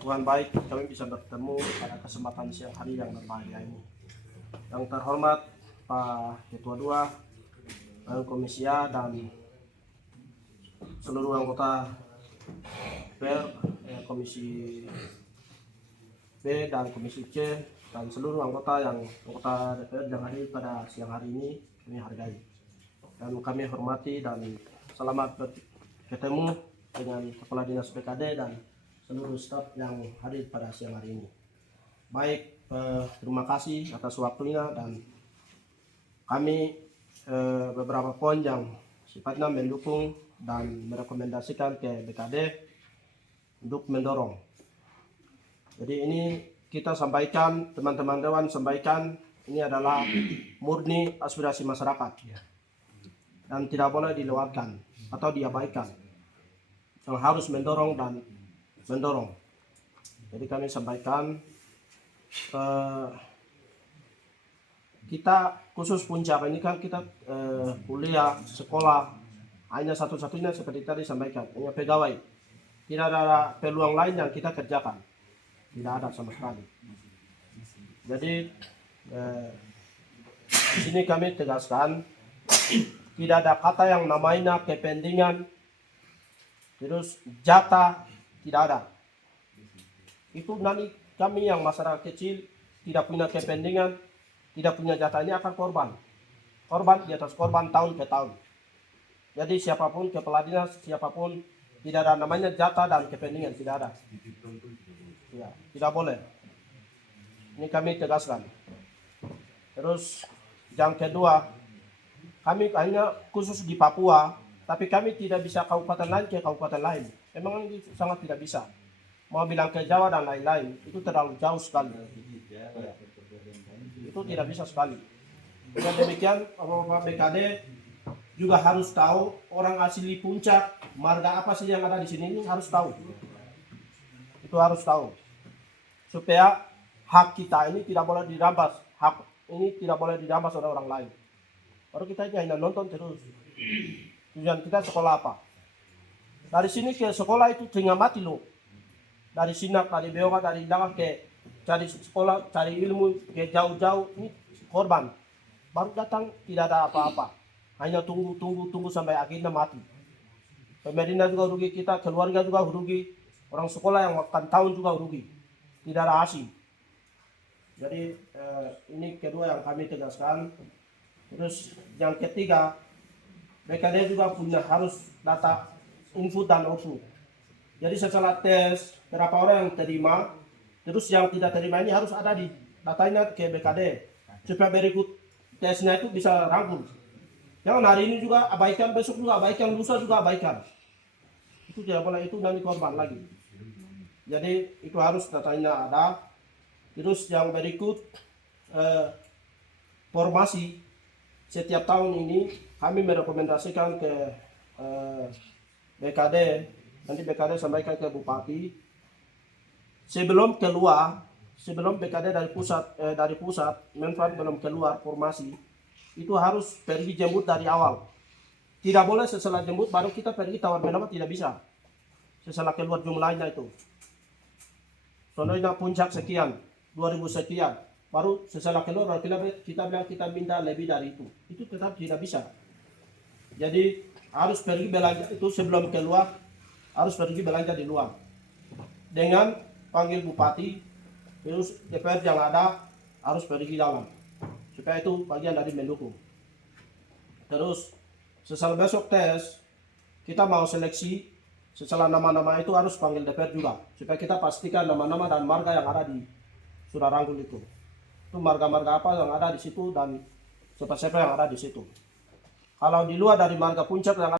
Tuhan baik, kami bisa bertemu pada kesempatan siang hari yang berbahagia ini. Yang terhormat Pak Ketua II, Komisi A, dan seluruh anggota DPR, Komisi B dan Komisi C, dan seluruh anggota DPR yang hadir pada siang hari ini, kami hargai. Dan kami hormati dan selamat bertemu dengan Kepala Dinas BKD dan seluruh staf yang hadir pada siang hari ini. Baik, terima kasih atas waktunya, dan kami beberapa poin yang sifatnya mendukung dan merekomendasikan ke BKD untuk mendorong. Jadi ini kita sampaikan, teman-teman Dewan sampaikan, ini adalah murni aspirasi masyarakat dan tidak boleh dilewatkan atau diabaikan. Yang harus mendorong dan mendorong. Jadi kami sampaikan kita khusus Puncak ini kan kita kuliah, sekolah hanya satu-satunya seperti tadi sampaikan, hanya pegawai. Tidak ada peluang lain yang kita kerjakan, tidak ada sama sekali. Jadi di sini kami tegaskan, tidak ada kata yang namanya kepentingan, terus jatah, tidak ada. Itu nanti kami yang masyarakat kecil tidak punya kepentingan, tidak punya jatah, ini akan korban di atas korban tahun ke tahun. Jadi siapapun kepala dinas, siapapun, tidak ada namanya jatah dan kepentingan, tidak ada. Ya, tidak boleh. Ini kami tegaskan. Terus yang kedua, kami hanya khusus di Papua, tapi kami tidak bisa kabupaten lain ke kabupaten lain. Memang ini sangat tidak bisa. Mau bilang ke Jawa dan lain-lain, itu terlalu jauh sekali. Ya. Itu tidak bisa sekali. Dan demikian, Bapak BKD juga harus tahu orang asli Puncak, marga apa sih yang ada di sini, ini harus tahu. Itu harus tahu. Supaya hak kita ini tidak boleh dirampas. Hak ini tidak boleh dirampas oleh orang lain. Baru kita hanya nonton terus. Tujuan kita sekolah apa? Dari sini ke sekolah itu tengah mati loh. Dari Sinak, dari Beoga, dari Daga ke cari sekolah, cari ilmu ke jauh-jauh, ini korban. Baru datang tidak ada apa-apa. Hanya tunggu sampai akhirnya mati. Pemerintah juga rugi, kita keluarga juga rugi, orang sekolah yang makan tahun juga rugi. Tidak ada hasil. Jadi ini kedua yang kami tegaskan. Terus yang ketiga, BKD juga punya harus data input dan output. Jadi setelah tes, berapa orang yang terima, terus yang tidak terima ini harus ada di datanya ke BKD. Supaya berikut tesnya itu bisa rangkum. Jangan hari ini juga abaikan, besok juga abaikan, lusa juga abaikan. Itu tidak boleh, itu nanti korban lagi. Jadi itu harus datanya ada. Terus yang berikut, formasi setiap tahun ini kami merekomendasikan ke BKD. Nanti BKD sampaikan ke Bupati. Sebelum BKD dari pusat, Menpan belum keluar formasi, itu harus pergi jemput dari awal. Tidak boleh setelah jemput baru kita pergi tawar menawar, tidak bisa. Setelah keluar jumlahnya itu. Contohnya Puncak sekian, 2000 sekian. Baru setelah keluar kita bilang kita minta lebih dari itu. Itu tetap tidak bisa. Jadi harus pergi belanja itu sebelum keluar, harus pergi belanja di luar. Dengan panggil Bupati, terus DPR yang ada harus pergi dalam. Supaya itu bagian dari mendukung. Terus setelah besok tes, kita mau seleksi, setelah nama-nama itu harus panggil DPR juga. Supaya kita pastikan nama-nama dan marga yang ada di surat ranggul itu. Itu marga-marga apa yang ada di situ dan siapa-siapa yang ada di situ. Kalau di luar dari marga Puncak yang